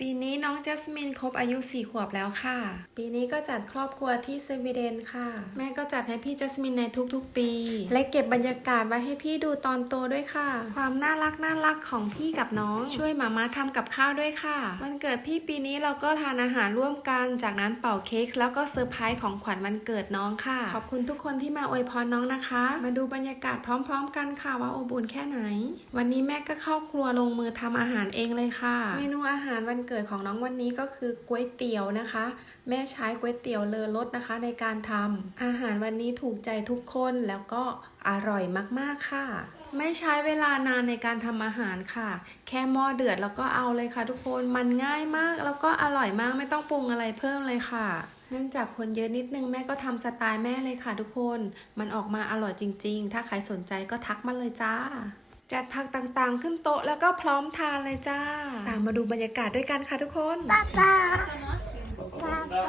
ปีนี้น้องจัสมินครบอายุ 4 ขวบแล้วค่ะ ปีนี้ก็จัดครอบครัวที่สวีเดนค่ะ แม่ก็จัดให้พี่จัสมินในทุกๆ ปี และเก็บบรรยากาศไว้ให้พี่ดูตอนโตด้วยค่ะ ความน่ารักน่ารักของพี่กับน้อง ช่วยหมามาทำกับข้าวด้วยค่ะ วันเกิดพี่ปีนี้เราก็ทานอาหารร่วมกัน จากนั้นเป่าเค้กแล้วก็เซอร์ไพรส์ของขวัญวันเกิดน้องค่ะ ขอบคุณทุกคนที่มาอวยพรน้องนะคะ มาดูบรรยากาศพร้อม ๆ กันค่ะว่าอบอุ่นแค่ไหน วันนี้แม่ก็เข้าครัวลงมือทำอาหารเองเลยค่ะ เมนูอาหารวันเกิดของน้องวันนี้ก็คือก๋วยเตี๋ยวนะคะ แม่ใช้ก๋วยเตี๋ยวเลอรสนะคะ ในการทำอาหารวันนี้ถูกใจทุกคนแล้วก็อร่อยมากๆค่ะ ไม่ใช้เวลานานในการทำอาหารค่ะ แค่หม้อเดือดแล้วก็เอาเลยค่ะ ทุกคนมันง่ายมากแล้วก็อร่อยมากไม่ต้องปรุงอะไรเพิ่มเลยค่ะเนื่องจากคนเยอะนิดนึงแม่ก็ทำสไตล์แม่เลยค่ะทุกคน มันออกมาอร่อยจริง ๆ ถ้าใครสนใจก็ทักมาเลยจ้า จัดผักต่างๆ ขึ้นโต๊ะแล้วก็พร้อมทานเลยจ้า ตามมาดูบรรยากาศด้วยกันค่ะทุกคน Pappa. Pappa. Pappa.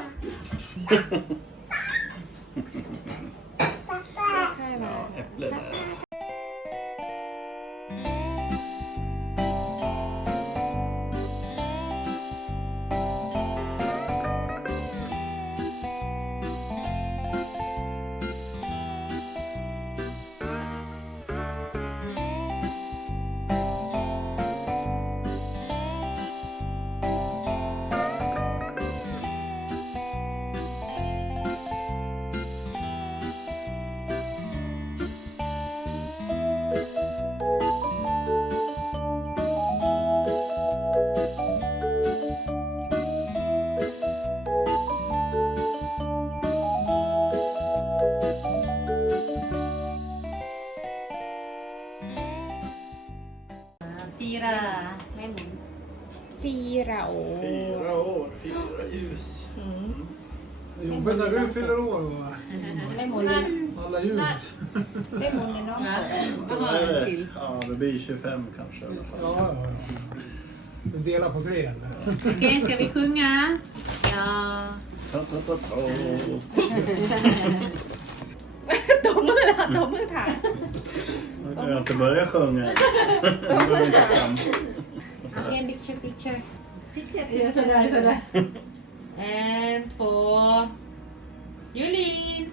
När du fyller år va? แม่หมุน Alla ljus. แม่หมุนเนี่ยน้อง Då är det, ja, det blir 25 kanske i alla fall. Ja, ja, ja. Du delar på tre eller? Okej, ska vi sjunga? Ja. Ta, ta, ta, ta. ตบมือละตบมือถ่าย Nu kan jag inte börja sjunga. Nu går vi inte fram. Och så Okej, här. picture, picture. Picture, picture. Ja, sådär, sådär. En, två. Yulin.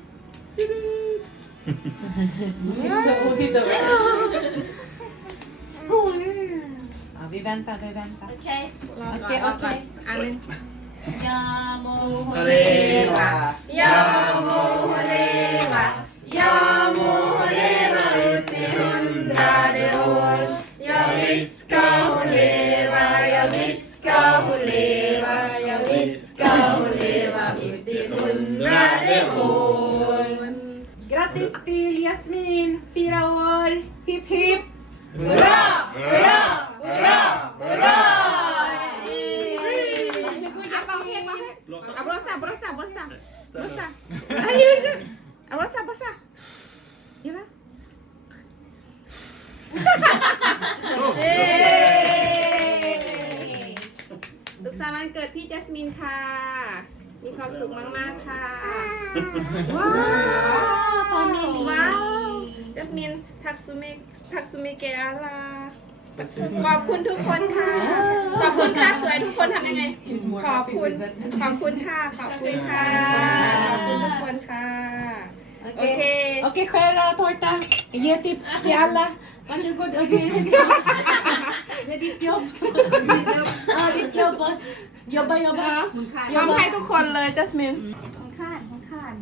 Ah, bibenta, Oke. Oke, Amin. Yamu Halewa. Yamu Halewa. ya. Till Jasmin, fyra år. Hipp hipp. Hurra, hurra, hurra, hurra! Varsågod Jasmin. Blåsa. Abrosa, abrosa, abrosa. Ställ upp. Abrosa, abrosa. Gila. สุขสันต์วันเกิดพี่จัสมินค่ะ มีความสุขมาก ๆ ค่ะ ว้าว familj. ว้าวจัสมินทัก ซุเมทักซุเมเกอาลาขอบคุณทุกคนค่ะ ขอบคุณค่ะสวยทุกคนทำยังไง ขอบคุณ ขอบคุณค่ะ ขอบคุณค่ะ ขอบคุณทุกคนค่ะ Okej, Okej. Okej, skära tårta. Ge till, till alla. Varsågod. Okej. Det är ditt jobb. Ja, ditt jobb. Jobba, jobba. ทำให้ทุกคนเลยจัสมิน Hon kan, hon kan.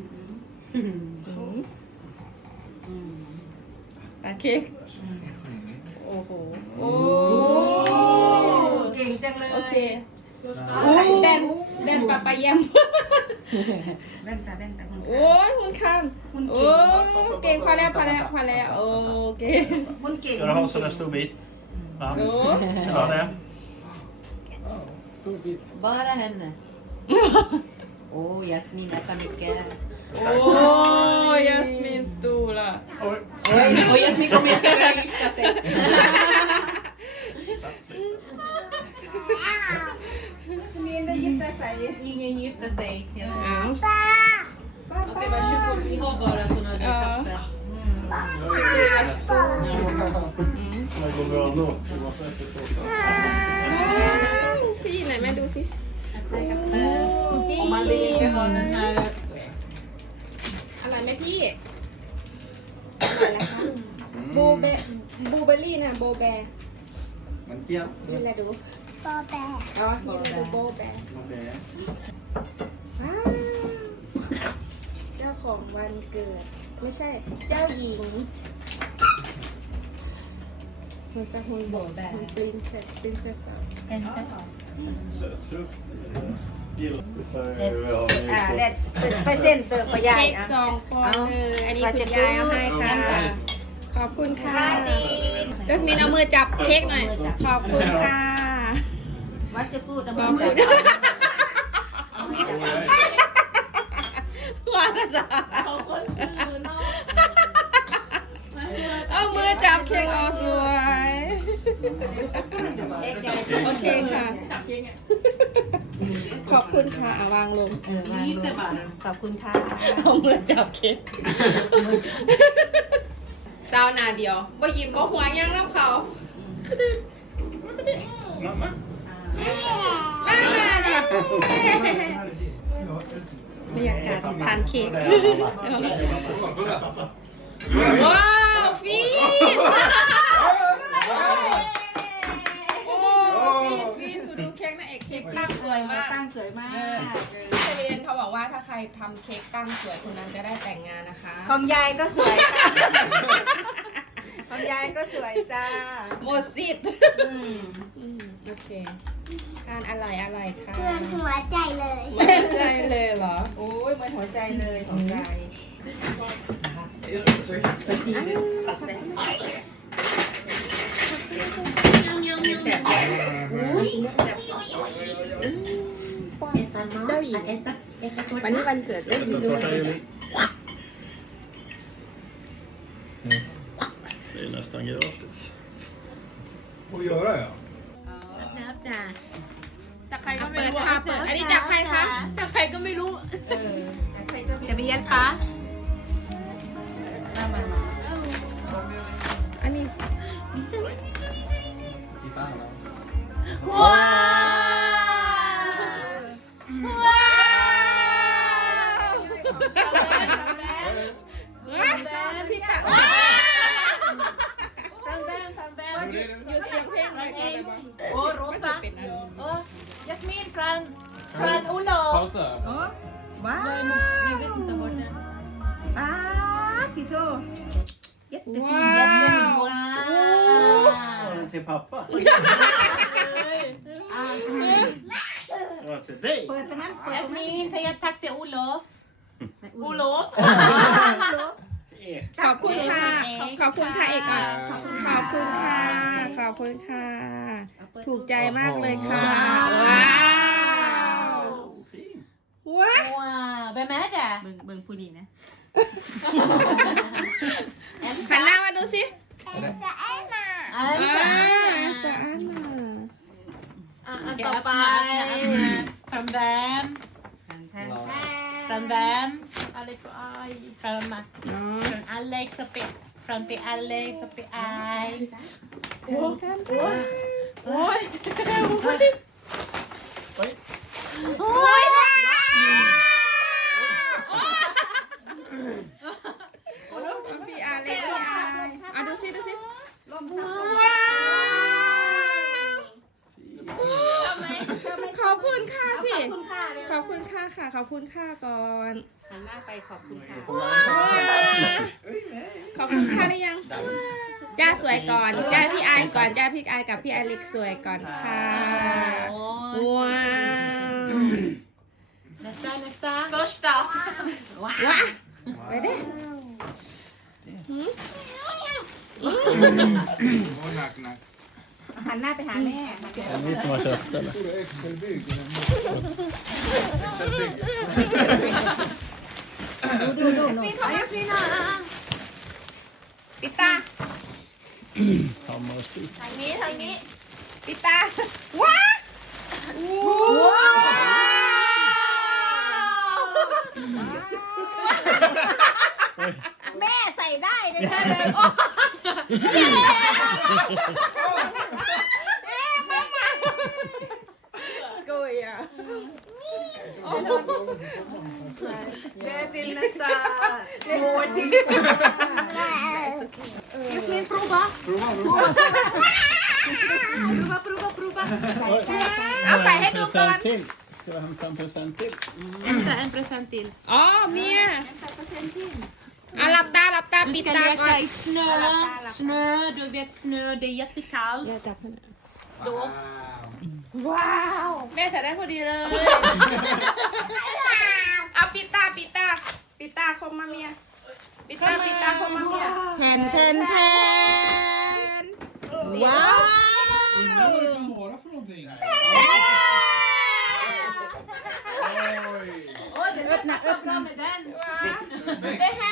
โอ เคโอ้โหโอ้เก่งจังเลยโอเคแดนแดนปะปะเยี่ยม Vänta, vänta. Hon โอ้ kan. ยคุณคัน Hon โอ้ king. เก่งพอแล้วพอแล้วพอแล้วโอเค Hon king. Ska du ha en sån där stor bit? Ja. โอ้ Vill du ha det? Stor bit. Bara henne. Åh, Jasmin äter mycket. โอ้ Jasmin stora Oj. Oj, och Jasmin kommer inte börja gifta sig. Jasmin vill gifta sig. Ingen gifter sig. Jasmin. อ้าว Pappa. Okej, varsågod. Vi har bara såna där Ja. kaffe. Det går bra ändå. Det var säkert så. พี่ไหนแม่ดูสิ มาลีกันตอนนั้นนะ อร่อยไหมพี่อร่อยแล้วค่ะบูเบบูเบอ รี่นะโบแบมันเจี๊ยบนี่แหละดูปอแปะอ๋อนี่คือโบแบมันแดงว้าวเจ้าของวันเกิด ไม่ใช่ เจ้าหญิงมันจะหุ่นโบแบหุ่นปรินเซสปรินเซสสาว Sötfrukt. Gillar det. Så är det vi har อ่า i เด็ดไปเส้นเติมขยายเค้กอะ สองฟองเลยอันนี้คุณยายเอาให้ค่ะ ขอบคุณค่ะ จัสมินเอามือจับเค้กหน่อย ขอบคุณค่ะวัดจะพูดนะขมึอบงคุณว่าจะจับเอามือจับเค้กเอาสวยเอ็กใหญ่โอเคค่ะ ขอบคุณค่ะอะวางลงเออมาแต่บาขอบคุณค่ะเอามือจับเค้ก เศร้าหนาเดียวบ่ยิ้มบ่หัวยังน้ำเขา Mamma. หน้าหนาเดียว Ja, det är så. บรรยากาศทานเค้ก Det är mamma. ว้าวฟีนโอ้ฟีนฟีนคุณดูเค้กนะเอกเค้กตั้งสวยมากตั้งสวยมาก บอกว่าถ้าใครทำเค้กตั้งสวยคนนั้นจะได้แต่งงานนะคะ ของยายก็สวยค่ะ ของยายก็สวยจ้าหมดสิทธิ์อืมอืมโอเคทานอร่อยอร่อยค่ะเพื่อนหัวใจเลยไม่ใจเลยเหรอโอ้ยเหมือนหัวใจเลยของยายเจ้าหญิง วันนี้วันเกิดเจ้าหญิงด้วย Tårta Julie. Mm. Det är nästan gratis. Och göra ja. นับจ้าจากใครก็ไม่รู้ค่ะเปิด อันนี้จากใครคะ จากใครก็ไม่รู้ เออใครก็เสียไปยันปะมามามาอันนี้ ว้าว พี่ตาว้าวฟังแบนฟังแบนอยู่เสียงเพลงหน่อยก่อนเลยบอกโอ้โรซ่าเป็นอันนี้โอ้ยัสมินฟรันฟรันอุโล Pausa. ว้าวนี่เป็นตัวบนนะอ้าสิโตยัดตัวฟินยัดเลยว้าว Var den till pappa? อ่า Det var till dig. เปิดตรงนั้นเปิดยัตสรงนั้นมินชัยทักเต อุโลฟอุโลฟ Ek. ขอบคุณค่ะ ขอบคุณค่ะเอกก่อนขอบคุณค่ะ ขอบคุณค่ะ ถูกใจมากเลยค่ะ ว้าว Fin. ว้าวว้าวแบบแม่ด่ะเบิ่งเบิ่งผู้นี้นะหันหน้ามาดูสิจะไอ้มาอันอ่าจะสะอาดมาอันต่อไปฟรัมแบมแทน ฟรัมแบมอะไรก็ไอฟรัมมาอ๋อ ฟรัมอเล็กสเปฟรัมเปอเล็กสเปไอโอ้ยโอ้ยโอ้ย พี่อาเล็กพี่อาอะดูสิดูสิ ลมพัด ว้าวขอบคุณค่ะสิ คุณค่าเลย ข อบคุณค่ะค่ะ ขอบคุณค่ะก่อนหันหน้าไปขอบคุณค่ะขอบคุณค่ะได้ยัง จ้าสวยก่อน จ้าพี่อายก่อน จ้าพี่อายกับพี่อเล็กสวยก่อนค่ะว้าว Nästa, nästa. Första. ว้าไปเด้ Och nack, nack. หันหน้าไปหาแม่ Är det ni som har köpt eller? Stora XL-bygg. XL-bygg. ดูดูดูยัสมินอะปิดตา Hammarspik. ทางนี้ทางนี้ปิดตา ว้าว้าวแม่ใส่ได้เลยค่ะ ja. Det är till nästa år till. Jasmin, prova. Prova, prova. Prova, prova, prova. เอาใส่ให้ดูก่อน Present till. Ska vi hämta en present till? Hämta en present till. อ๋อเมียอะหลับตาหลับตา Du ปิด ska ตาก่อน leka i snö. Snö, du vet snö, det är jättekallt. จับให้หน่อย Då ว้าวแม่ใส่ได้พอดีเลย เอาปิดตาปิดตาปิดตาคมมาเมีย ปิดตาปิดตาคมมาเมียแทนแทนแทนว้าว Undrar vad det kan vara för någonting. Oj! Öppna, öppna med den. ได้แฮ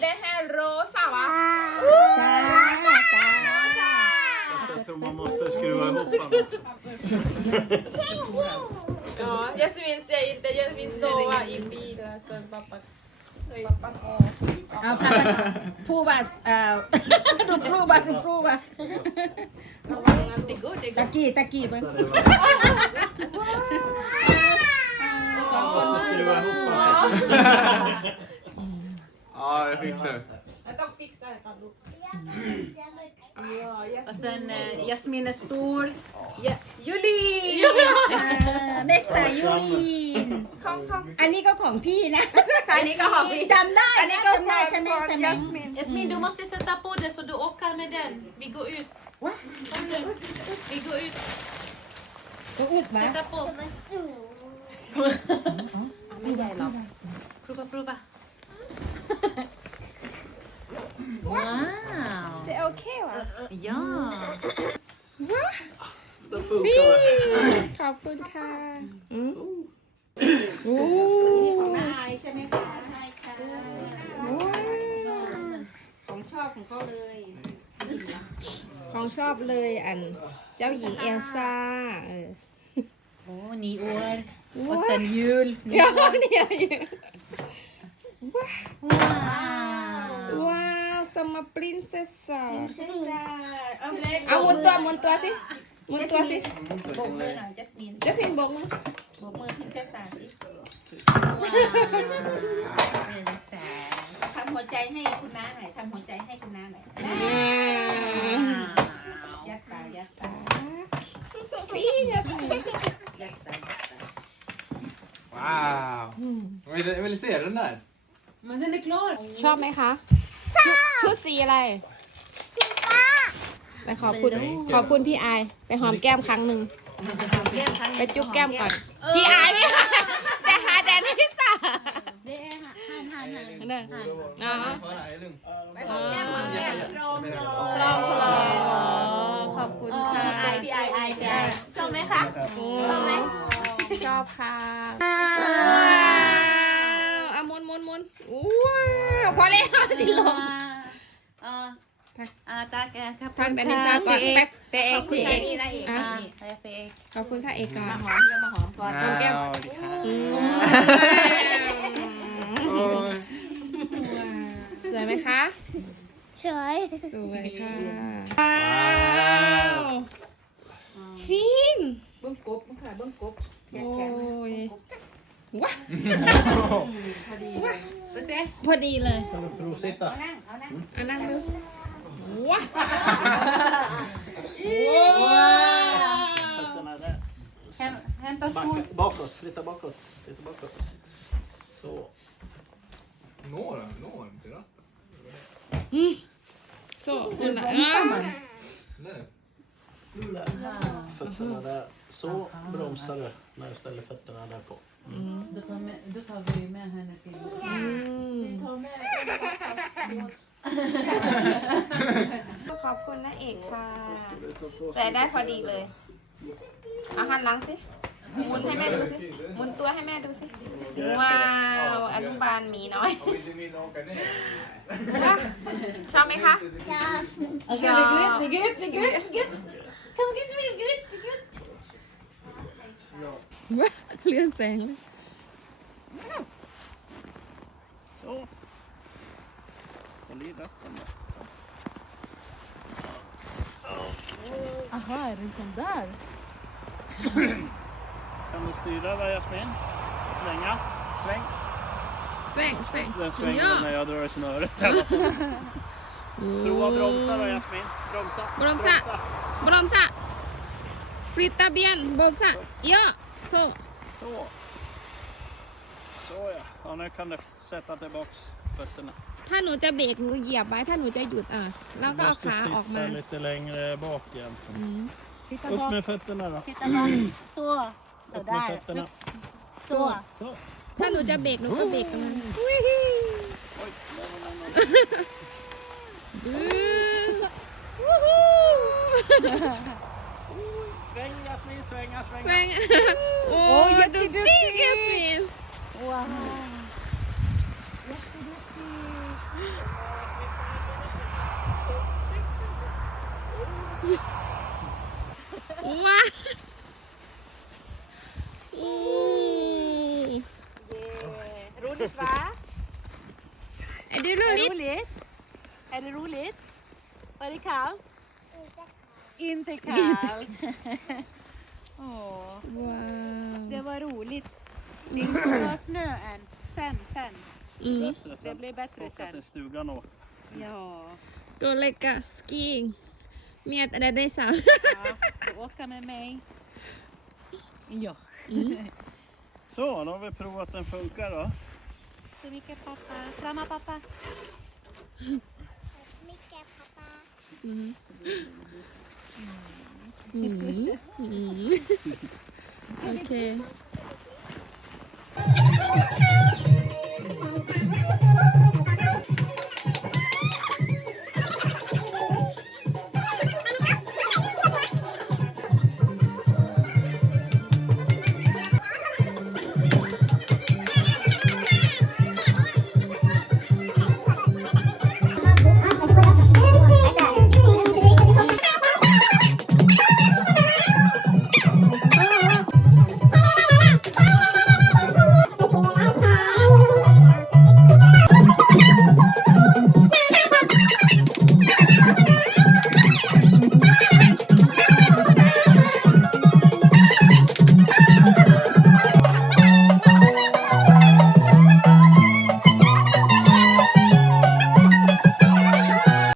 ได้แฮโรสาวะ Fast jag tror man måste skruva ihop dem. Ja, Jasmin säger inte Jasmin sova i bilen sen pappa pappa เอ เอาค่ะผู้บาเอ่อดูผู้บาดูผู้บาตะกี้ตะกี้เบิ้งสองคนมาดูอ๋อฟิกเซอร์แล้วก็ฟิกเซอร์ก่อนลูก Ja, Och Jasmin. sen eh, Jasmin är stor. Ja, Julin! Eh, next time Julin. Kom, kom. อันนี้ก็ของพี่นะ อันนี้ก็ของพี่ จำได้ อันนี้ นะ ก็ จำได้ ของ ใช่ไหม ของ ใช่ไหม Jasmin. Jasmin, du måste sätta på det så du åker med den. Vi går ut. Kom nu. Vi går ut. ก็อุดมา Sätta på. ไม่ได้หรอก Prova, prova. Wow! Det är okej va? Ja! Det funkar väl? ขอบคุณค่ะอืมของนายใช่ไหมคะใช่ค่ะของชอบของเขาเลย ของชอบเลยอัน เจ้าหญิงเอลซ่าเออโอ้นีอวด och sen jul. เดี๋ยวเนี่ย Wow! ว้าวสมาปรินเซสซ่า Prinsessa. เอาหมุนตัวหมุนตัวสิหมุนตัวสิโบกมือหน่อยจัสมินเจะพิมพ์บอกนะโบกมือพินเซสซาสิว้าวพรินเซสทำหัวใจให้คุณน้าหน่อยทำหัวใจให้คุณน้าหน่อยยัดตายัดตาพี่ยัสมินยัดตายัดตา Wow! Jag vill, jag vill se den där. Men den är klar. ชอบไหมคะ ชุดชุดสีอะไรสีฟ้าไปขอบคุณขอบคุณพี่อายไปหอมแก้มครั้งหนึ่งเยี่ยมครั้งไปจุ๊บแก้มก่อน พี่อายไม่ค่ะแต่หาแดนนี่สาเด้หันหันหันเนี่ยอ๋อ Kolla, är det lugnt? รอบรอขอบคุณค่ะไอพี่ไอไอพี่ไอชอบไหมคะชอบไหมชอบค่ะว้าวอะหมุนหมุนหมุนว้าวพอแล้วติดลมอ่าอ่าตาแกครับทักแดนนิสาก่อนพี่เอกแป๊กพี่เอกพี่พี่เอเอกกนี่นะเอกอะนี่ไปพี่เอกขอบคุณค่ะเอกก่อนมาหอมเดี๋ยวมาหอมก่อนแก้มอืม Oj. สวยไหมคะ สวยสวยค่ะ ว้าวฟินเบิ้งกบเบิ้งค่ะเบิ้งกบแขโอ้นแขนยว้าพอดีเลยไปเซ่พอดีเลย Kan du provsitta? เอานั่งเอานั่ง อันนั่งดู ว้า Fötterna där. แฮมแฮมตาสกูล Backa, bakåt, flytta bakåt. Flytta bakåt. Så. Når den? Når den till ratten? så คุณอะ Nej. Fötterna där. Så bromsar du när du ställer fötterna där på. Då tar, med, då tar vi med henne till... ขอบคุณนะเอกค่ะใส่ได้พอดีเลยเอาหันหลังสิหมุนให้แม่ดูสิหมุนตัวให้แม่ดูสิว้าวอนุบาลหมีน้อย Om inte vill åka ner. ชอบไหมคะชอบชอบ Ligg ut, ligg ut, ligg ut. Kom hit, ligg ut, ligg ut. เลื่อนแสงเลย Håll i ratten där. Aha, är det en sån där? Kan du styra där Jasmin? Svänga. Sväng. แสว่งแสว่ง Den svänger Ja. när jag drar i snöret i alla fall. Prova bromsa då Jasmin. Bromsa. Bromsa. บรมสะฟริตาเบียนบรมสะเยอะโซ Så. Så ja. ja. Nu kan du sätta tillbaks fötterna. ถ้าหนูจะเบรกหนูเหยียบไว้ถ้าหนูจะหยุดอะแล้วก็ Du เอา måste ขาออกมา sitta lite längre bak egentligen. Sitta Upp bak. med fötterna då. Sitta bak. Så. Upp med Sådär. fötterna. Så. Så. ถ้าหนูจะเบรกหนูก็เบรกตรงนั้น Oj. Sväng Jasmin, svänga, แส svänga. ว่งโอ้ยดูบิ๊กเอสมิน Wow. ว้าโอ้ Yeah. Roligt va? ไอ้ดูดู Är det ลิ roligt? Är det roligt? Var det kallt? Inte kallt. Åh, ว้าว det var roligt. Det ska vara snö än. Sen, sen. อืม Bättre Det sen. blir bättre Åka sen. till stugan och Ja. ตัวเล็ กอะสกีงเมียแต่ได้สาว ja. Du åker med mig. Ja. Så, då har vi provat den funkar då. Så mycket pappa. Krama pappa. มิแกพาปาอืมอืมอืมโอเค